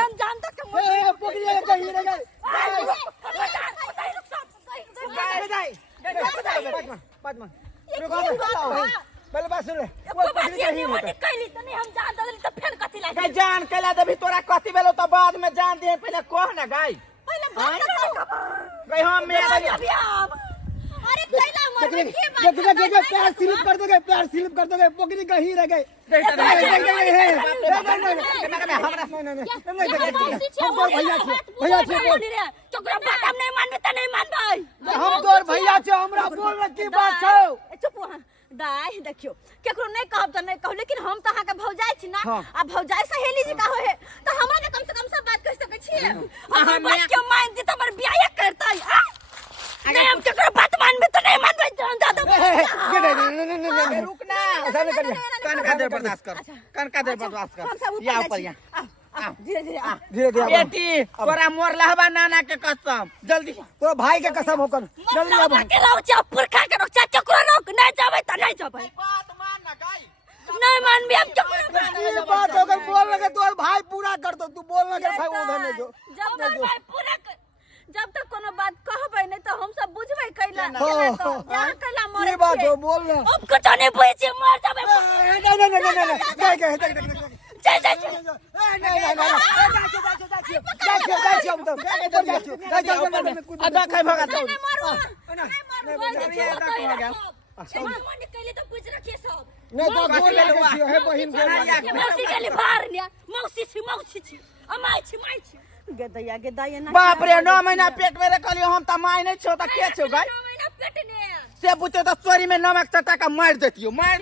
हम जानता कि पकड़िए कहीं रे गए पहले बात सुन ले वो पकड़ी कहीं होता कहली त नहीं हम जान दली त फेन कथि लागे गई जान कैला देबी तोरा कथि भेलो त बाद में जान दे पहले कह ना गई पहले गई हम में अरे कैला मर के देख पैर स्लिप कर दोगे पकड़ी कहीं रह गए भैया चोकरा बात हम नहीं मानबे त नहीं मानबै हम तोर भैया छे हमरा बोल की बात छौ चुप दाई देखियो केकरो नहीं कहब त नहीं कहब लेकिन हम त अहा के भौजाई छी ना आ भौजाई सहेली जी का होय है त हमरा ने कम से कम सब बात कह सकै छी हम बात के मान दी त हमर बियाह करतै नहीं हम केकरो बात मानबे त नहीं मानबै जान दादा रुक ना ऐसा नहीं करिए कान का देर बर्दाश्त कर या ऊपर या धीरे बेटी तोरा मोर लहबा नाना के कसम जल्दी तोरा भाई के कसम होकर जल्दी अब के रहो चा पुरखा के रक्षा चक्रो रोक नहीं जाबै त नहीं जाबै बात मान ना गई नहीं मानबे हम चक्रो ये बात अगर बोल लगे तोर भाई पूरा कर दो तू बोल लगे भाई उधर नहीं जो जब तक भाई पूरा जब तक कोनो बात कहबै नहीं तो हम सब बुझबै कैला हो जहां कैला मरे ये बात हो बोल ना अब कुछ नहीं बुझे छी मर जाबै नहीं बाप रे 9 महीना पेट में रखलियो हम त माय नहीं छो त के छो गई से बुते त चोरी में नमक चटा का मार देतियो मुंह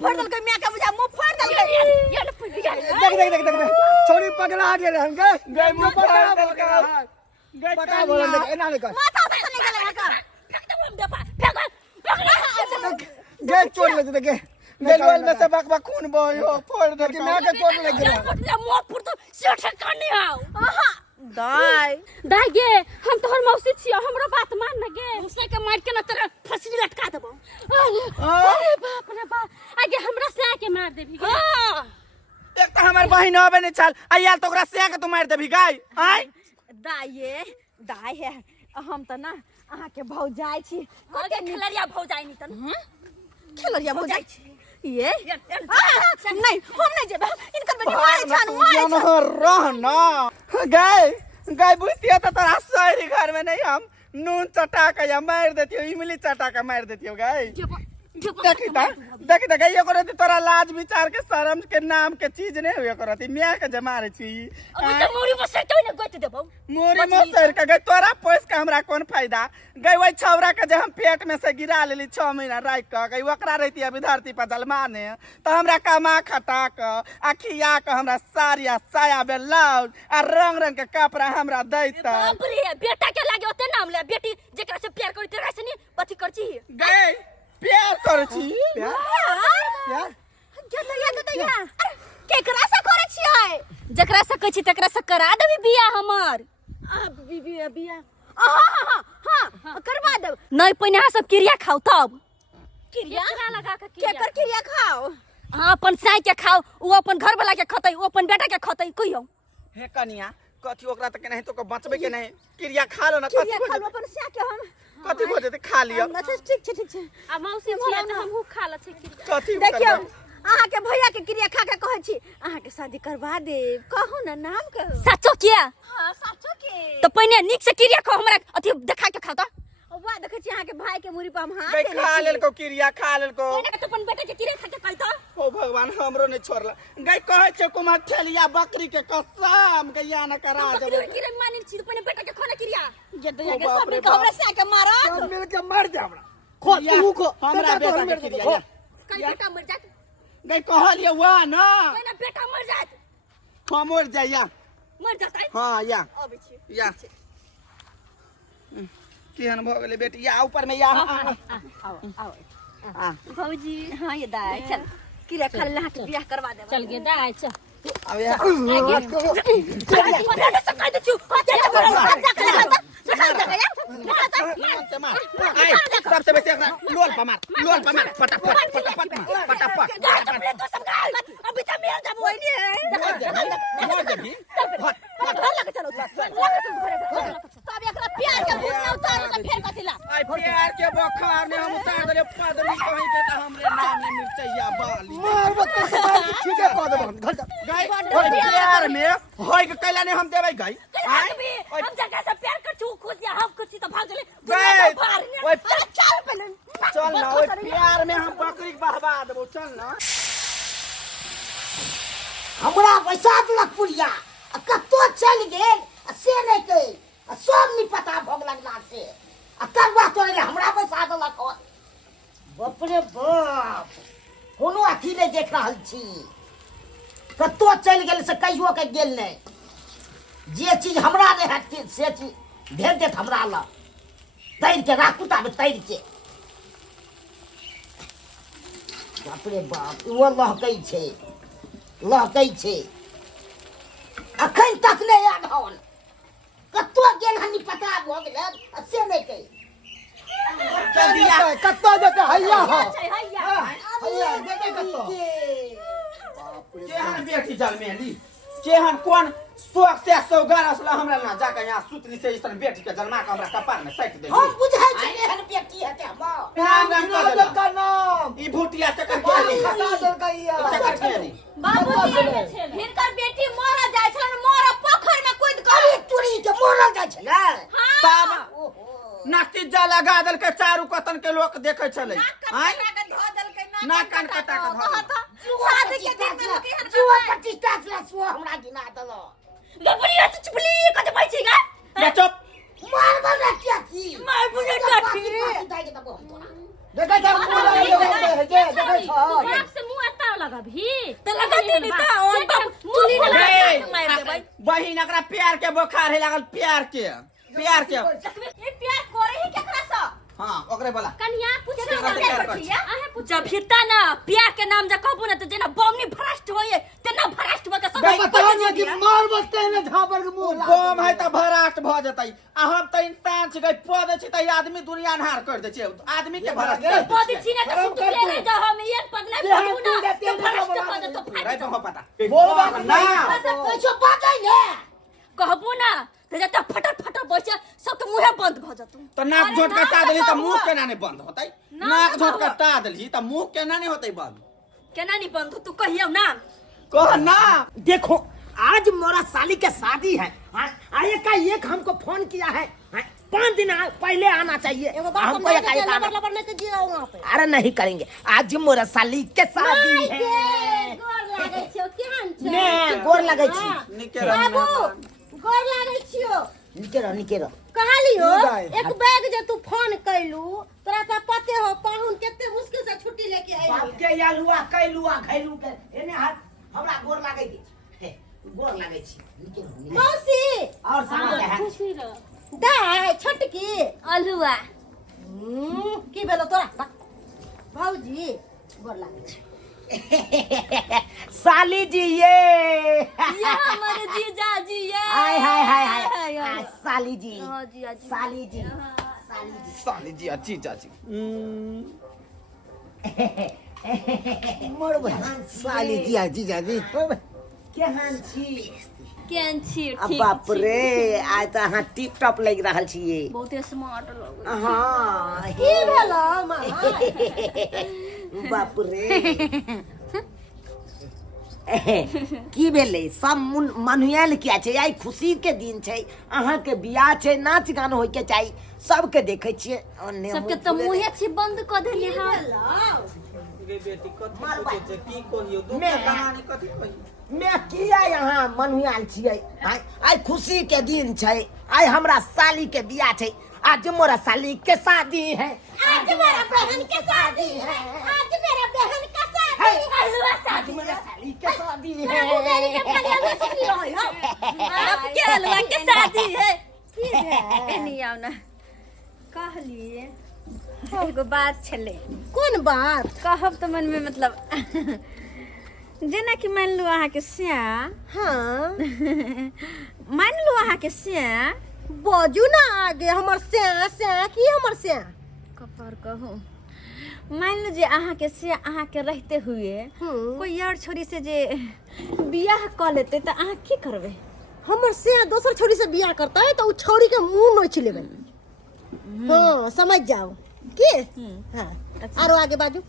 फोड़ दल के मैं के बुझा मुंह फोड़ दल के देख छोरी पगला गेल हम गए मुंह पटा बोल देख एना नहीं कर माथा से निकल यहाँ का फेंक दे हम फेंक गे चोर लग देखे बेलवल में से बकबा खून बोयो फोड़ दे कि मैं के चोर लग गया मुंह फोड़ तो सेठ करनी आओ दाई गे हम तोहर मौसी छियो हमरो बात मान न गे उसे के मार के न तेरा फसली लटका देबो अरे बाप रे बाप आगे हमरा से आके मार देबी हां एक त हमर बहिन होबे नहीं छल आइल त ओकरा से के तू मार देबी गई आय दाई है हम त ना अहा के भौजाई छी कोके खिलरिया भौजाई नी त खिलरिया भौजाई छी ये नहीं हम नहीं जेबे इनकर बेटी मारे छान रहना गए बुझतिया त तोरा शहरी घर में नहीं हम नून चटा के या मार देतियो इमली चटा के मार देतियो गए देखी त गई को रहती तोरा लाज विचार के शर्म के नाम के चीज नहीं हुए करती मैं के जमारे छी अब त मोरी बसे तो न गोत देबो मोरी मसर के गई तोरा पैस के हमरा कोन फायदा गई वही छौरा के जे हम पेट में से गिरा लेली 6 महीना राख के गई ओकरा रहती अभी धरती पर जलमाने त हमरा कमा खटा के अखिया के हमरा साड़िया साया ब्लाउज आ रंग रंग के कपड़ा हमरा दैता बाप रे बेटा के लागे ओते नाम ले बेटी जेकरा से प्यार करी तेरा से नहीं पति करची गई प्यार कर छी प्यार गदया केकरा से करे छियै जकरा से कहै छी तकरा से करा देबी बियाह हमर बियाह हां करवा देब नहीं पहिने अहाँ सब क्रिया खाओ तब क्रिया लगा के केकर क्रिया खाओ हां अपन साई के खाओ उ अपन घर वाला के खतै उ अपन बेटा के खतै कहियो हे कनिया कथी ओकरा तक नहीं तो बचबे के नहीं क्रिया खा लो ना क्रिया खा लो अपन सा के हम कथी हो जेते खा लियो अच्छा ठीक छै आ मौसी छियै त हमहु खा ल छै कथी देखियो अहाँ के भैया के क्रिया खा के कहै छी अहाँ के शादी करवा देब कहू ना नाम कहू सचो किया हां सचो के तो पहिने निक से क्रिया को हमरा अथी देखा के खा त बा देखै छी अहाँ के भाई के मुरी पर हम हाथ खा लेल को क्रिया खा लेल को पहिने त अपन बेटा के क्रिया खा के कहै त ओ भगवान हमरो नहीं छोड़ला गई कहै छै कुमार थेलिया बकरी के कसम गैया न करा देबो बकरी क्रिया मानिल छी पहिने बेटा के खाना क्रिया ये तो के सब के हमरा से के मारा सब मिल के मार दे हमरा खो तू खो हमरा बेटा के क्रिया कई बेटा मर जात गई कहलिए वा ना पहिने बेटा मर जात हम मर जाइया मर जातै हां या अबै छी या केहन भ गेलै बेटी या ऊपर में या आओ भौजी हां ये दाई चल क्रिया खा ले हाथ बियाह करवा दे चल गे दाई चल अब या आगे आई सबसे बेसी एकरा लोल पर मार फटाफट अभी तो मेल जब वही नहीं मोर देबी घर लगे चलो सब एकरा प्यार के भूत ना उतार के फेर कथिला आई प्यार के बखार में हम उतार देले पदनी कहीं के त हमरे नाम में मिर्चैया बाली मार बत्ती ठीक है कह देबो हम घर गाय प्यार में होय के कैला ने हम देबै गाय हम जगह से प्यार कर छु खुश या हम कुछ तो भाग गले गाय ओए चल पहले चल ना ओए प्यार में हम बकरी बहवा देबो चल ना हमरा पैसा दिलक पुरिया कतो चल गेल से नहीं के सब नहीं पता भोग लगला से तब बात तो हमरा पैसा दिलक बाप रे बाप कोनो अथी नहीं देख रहल छी कतो चल गेल से कहियो के गेल नहीं जे चीज हमरा नहीं हटती से चीज भेज देत हमरा ल तैर के राखू ताबे तैर के बाप रे बाप वो लहकै छै अखन तक नहीं याद हन कतो गेल हनी पता भ गेल से नहीं कही कत्तो जते हैया हो हैया हैया जते कत्तो केहन बेटी जलमेली केहन कोन शौक से सौगार असला हमरा ना जाके यहाँ सुतली से इसन बेटी के जन्मा के हमरा कपार में सैट दे हम बुझाई छै एहन बेटी हेते हम नाम का नाम ई भूटिया चक्कर के ली खसा देल गइया चक्कर के ली बाबूजी हिनकर बेटी मर जाय छन मोर पोखर में कूद कर अरे चोरी के मोरल जाय छै ने तब नतीजा लगा देल के चारू कतन के लोग देखे छले आय ना कान कटा के धो शादी के दिन में लोग हर जुआ प्रतिष्ठा से सो हमरा गिना दलो गबरिया तो चुपली कते बैठेगा बे चुप मार बना क्या थी मार बुने काठी देखे छ मोला देखे छ बाप से मुंह अता लगा भी तो लगा दे नी त और चुली लगा मार दे भाई बहिन एकरा प्यार के बुखार है लागल प्यार के ये प्यार करे ही केकरा से हां ओकरे बोला कन्या पूछ आहे पूछ भिता ना प्यार के नाम जा कहबो ना त जेना बमनी भ्रष्ट होए तेना भ्रष्ट भ के सब बताओ ना कि मार बत्ते ने झापर के मुंह बम है त भराट भ जतै आ हम त इंसान छी गई पद छी त आदमी दुनिया अन्हार कर दे छी आदमी के भराट पद छीने त सुत ले रे जा हम ये पगला कहबो ना तो भ्रष्ट भ जा तो रे तो पता बोलबा ना कैसे बाजै ने कहबो ना त जता फटफट बचे सब के मुंह बंद भ जतु तो नाक झोट कटा देली त मुंह केना नहीं बंद होतै नाक झोट कटा देली त मुंह केना नहीं होतै बंद केना नहीं बंद तू कहियो ना कह ना देखो आज मोरा साली के शादी है आए का एक हमको फोन किया है 5 दिन पहले आना चाहिए हमको लबर नहीं कीजिए वहां पे अरे नहीं करेंगे आज मोरा साली के शादी है गोर लागे छियो केहन छ मैं गोर लगे छी निकेरा बाबू गोर लागे छियो निकेरो कहलियो नहीं। एक बैग जे तू फोन कैलू तोरा त पते हो पाहुन केते मुश्किल से छुट्टी लेके आई बाप के या लुआ कैलुआ खैलू के एने हाथ हमरा गोर लागे छी गोर लागे छी निकेरो मौसी और सामने है खुशी रह दाय छटकी अलुआ की भेलो तोरा भौजी गोर लागे छी साली जी ये हमारे जीजा जी ये हाय हाय हाय हाय साली जी हां जीजा जी साली जी साली जी अच्छी चाची मोर बहन साली जी जीजा जी केहन छी केहन छी अब ठीक बाप रे आज त अहाँ टिप टॉप लग रहल छिए बहुते स्मार्ट लगै हां की भेलो मां बाप रे की भेलै सब मनुआल किया छै आई खुशी के दिन छै अहाँ के बियाह छै नाच गान होय के चाही सबके देखे छियै सबके त मुंहे छी बंद क देली हम बेटी कथि पूछे छै की कहियो दुख के कहानी कथि कहियो मैं किया यहाँ मनुआल छियै आई खुशी के दिन छै आई हमरा साली के बियाह छै आज मोरा साली के शादी है आज मेरा बहन के शादी है आज मेरा बहन का शादी है अलुआ आज शादी मोरा साली के शादी मेरी के है कलिया में सुनी रही हो आपके अलुआ के शादी है की है नहीं आउ ना कहलिए एगो बात छले कोन बात कहब त मन में मतलब जेना कि मान लू अहाँ के स्या हां मान लू अहाँ के स्या बाजू ना आगे हमर से की हमर से कपार कहूँ मान लीजिए अहाँ के से अहाँ के रहते हुए कोई और छोरी से जे बियाह कर लेते तो अहाँ की करबे? हमर से दोसर छोरी से बियाह करता है तो उ छोरी के मुंह नोच लेबे। हां समझ जाओ की। हां आरो आगे बाजू।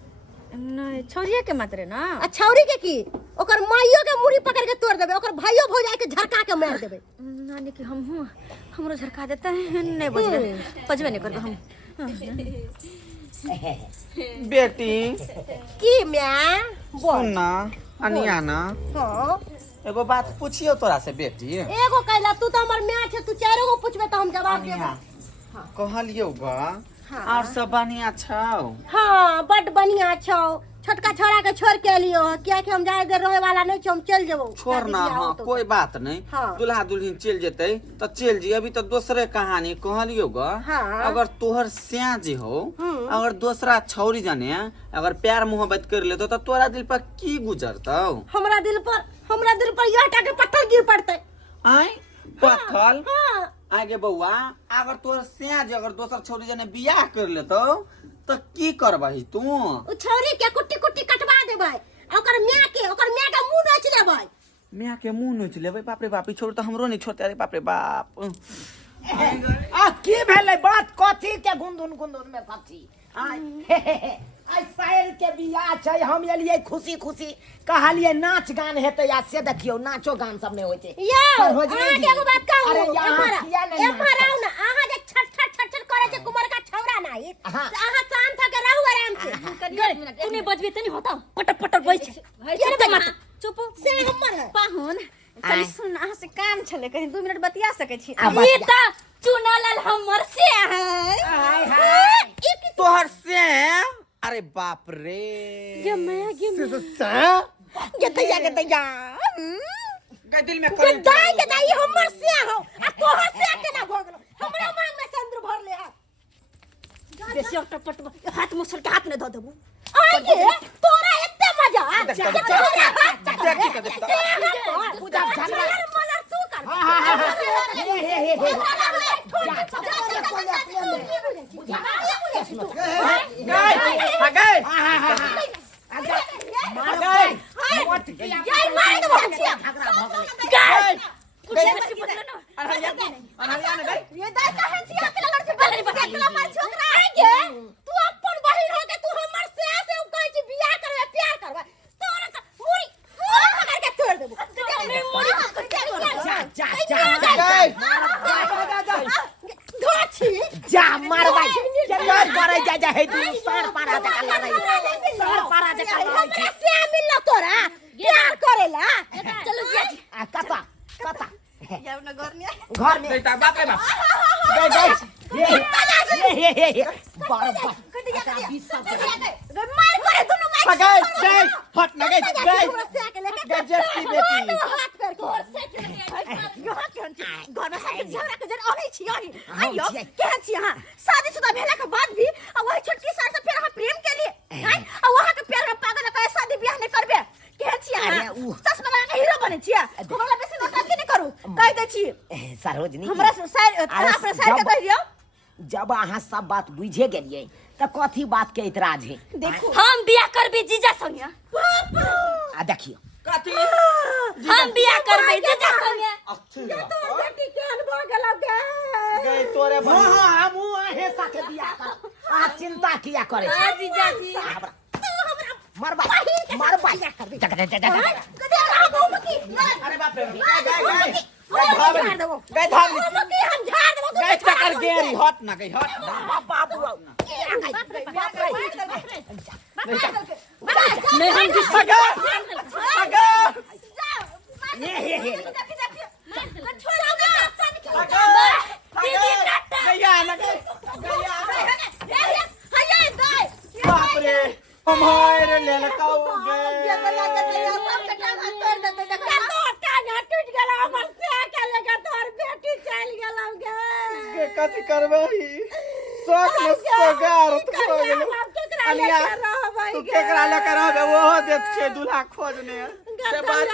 नहीं छोरिया के मात्रे ना। आ छौरी के की ओकर माइयो के मुड़ी पकड़ के तोड़ देबे, ओकर भाइयो भौजाई के झरका के मार देबे। नानी के हमरो झरका देता है नहीं बजबे नहीं करबे हम। बेटी की म्या सुनना अनियाना हां एगो बात पूछियो तोरा से बेटी। एगो कहला तू तो हमर म्या छे, तू चारो गो पूछबे तो हम जवाब देबो। कहलियो बा और सब बढ़िया छौ? हाँ बड़ बढ़िया छौ। छोटका छोरा के छोड़ के लियो क्या कि हम जाए देर रहे वाला नहीं छौ, हम चल जेबो। छोड़ ना। हाँ कोई बात नहीं। हाँ। दुल्हा दुल्हन चल जेते तो चल जी। अभी तो दूसरे कहानी कहलियो गा। हाँ। अगर तोहर स्या जी हो अगर दूसरा छौरी जाने अगर प्यार मोहब्बत कर ले तो तोरा दिल पर की गुजरता? हमरा दिल पर याटा के पत्थर गिर पड़ते। आय पत्थर हाँ आगे बउआ अगर तोहर स्या जी अगर दूसर छौरी जाने बियाह कर लेतो तो की करबही तू? उ छौरी के कुट्टी कुट्टी कटवा देबै, ओकर म्या के मुंह नोच लेबै। म्या के मुंह नोच लेबै? बाप रे बाप ई छोड़ तो हमरो नहीं छोड़ते। अरे बाप रे बाप। आ की भेलै बात कथी के गुनगुन में कथी? आई साइर के बियाह छै, हम एलियै खुशी खुशी कहलियै नाच गान हेतै। आ से देखियो नाचो गान सब नहीं होते। एगो बात कहू, अरे यहाँ किया नहीं एम्हर आउ ना। अहाँ जे छट करे छै कुमार का छौरा नाही, हाँ। अहाँ शांत होके रहू आराम से। तू नहीं बजबे तो नहीं होता। पटर बैठ चुप से हमर है पाहुन। चल सुन अहाँ से काम छले कहीं 2 मिनट बतिया सके छी। आ, ई त चुनल हमर से है। तोहर से? अरे बाप रे। गे मैं गतैया गै दिल में गदाई हमर से हो आ तोहर से केना भ गेलो? हमरा मांग में चंद्र भर ले हाथ। बेसी टपट हाथ मुसर के हाथ में ध देबू। आगे तोरा एते मजा पूजा झगड़ा मजा तू कर। जा मारबा चल करे जा हे तू सार पारा दे कला रे सार पारा दे कला हमरा से मिलला तोरा प्यार करेला। चलो जी आ कता या अपना घर में बेटा बाप रे बाप। ये बार बार मार करे दोनों मार गई हट ना गई जस्ती बेटी। हाथ कर तोर से यहाँ केहन छी घर में साइकिल झगड़ा के जन आनै छी आइयो केहन छी हां शादीशुदा भेला के बाद भी आ वही छोटकी सार से फिर हम प्रेम के लिए हैं आ वहां के प्यार में पागल है शादी ब्याह नहीं करबे केहन छी हां चश्मा लगा के हीरो बने छी हमरा बेसी नौटंकी नहीं करू कह दे छी सरोजनी हमरा सार अपना सार के कह दियो। जब अहाँ सब बात बुझे गेलिए तो कथी बात के इतराज है? देखो हम बियाह करबे जीजा संगे। आ देखियो कथी हम बियाह करबे जीजा संगे। तोर बेटी केहन भ गेलौ गे गई तोरे बहन। हां हमू आहे साथे बियाह कर। आ चिंता किया करे छी? हां जीजा जी मरबा करबे जा अरे बाप रे गई धाम हम झाड़ देबो गई चकर गेरी हट ना गई हट ना। बाबू नहीं हम जी बाप रे हमारे ले लगाओ कथी करबही शौक में सगार तो कनिया तू केकरा लेकर रहबे ओहो देत छे दूल्हा खोजने से बात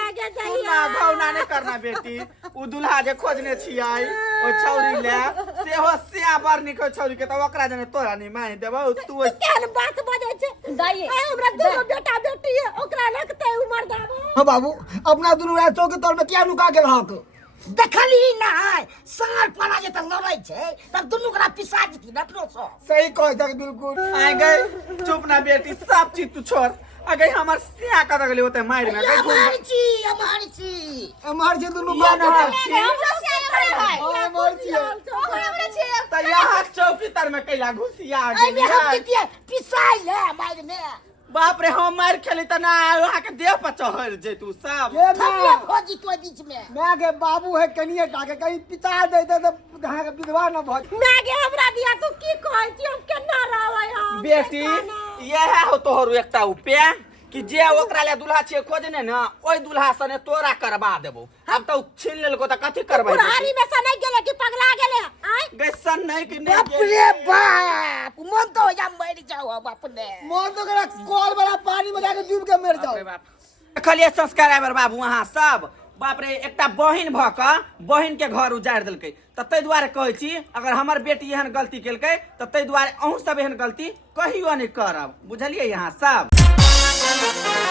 ना भावना नहीं करना बेटी उ दूल्हा जे खोजने छियै ओ छौरी ले सेहो सिया बर निको छौरी के त ओकरा जने तोरा नहीं माहि देबौ तू केहन बात बजे छे दाई हमरा दुनो बेटा बेटी है ओकरा लगते उमर दाबो हाँ बाबू अपना दुनू राय चौकी तौर में क्या नुका के रहक देखली ना सार पड़ा जे त लड़ै छे तब दुनु करा पिसा जती नटनो सो सही कह तक बिल्कुल आ गई चुप ना बेटी सब चीज तू छोड़ आ गई हमर सिया कत गेले होते मार में गई हमारी छी हमार जे दुनू माना हमरा से हमार छी हमरा से त यहाँ चौकी तर में कैला घुसिया आई में हम गेली कितिए पिसाई ले मार में बाप रे हम मार खेली त ना वहां के देह पर चढ़ जे तू सब ये थपले मैं भोजी तो बीच में मैं के बाबू है कनिए टाके कहीं पिता देते तो कहाँ के विधवा न भज मैं के हमरा दिया तू की कहै छी हम केना रहबै हम बेटी यह हो तोहर एकटा उपाय कि जे ओकरा ले दूल्हा छे खोजने न ओई दूल्हा सने तोरा करबा देबो अब तो छीन लेलको त कथि करबै पुरारी में से नहीं गेले कि पगला गेले आई गैसन नहीं कि बाप नहीं रे बाप मन तो जा मर जाओ बाप ने मन तो करा कॉल वाला पानी में जाके डूब के मर जाओ खलिए संस्कार आबर बाबू वहां सब बाप रे एकटा बहिन भ क बहिन के घर उजाड़ देलकै त तै दुआरे कहै छी अगर हमर बेटी एहन गलती केलकै त तै दुआरे अहूँ सब एहन गलती कहियो नहीं करब बुझलिए यहाँ सब